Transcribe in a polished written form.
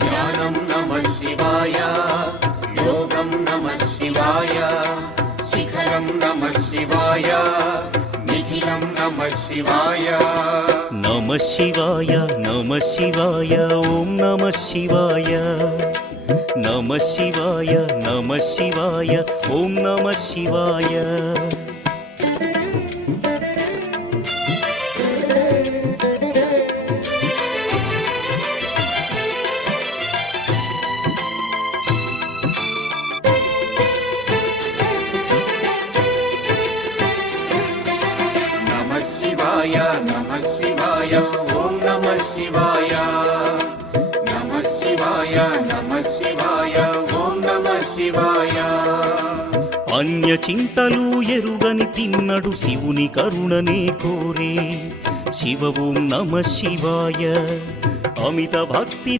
ध्यानं नमः शिवाय योगं नमः शिवाय शिखरं नमः शिवाय निखिलं नमः शिवाय नमः शिवाय नमः शिवाय ओम नमः शिवाय नमः शिवाय नमः शिवाय ओम नमः शिवाय नमः शिवाय ओम नमः शिवाय नमः शिवाय नमः शिवाय ओम नमः शिवाय अन्य చింతలు ఎరుగని తిన్నడు శివుని కరుణనే కోరే శివ ఓం నమః శివాయ అమిత భక్తి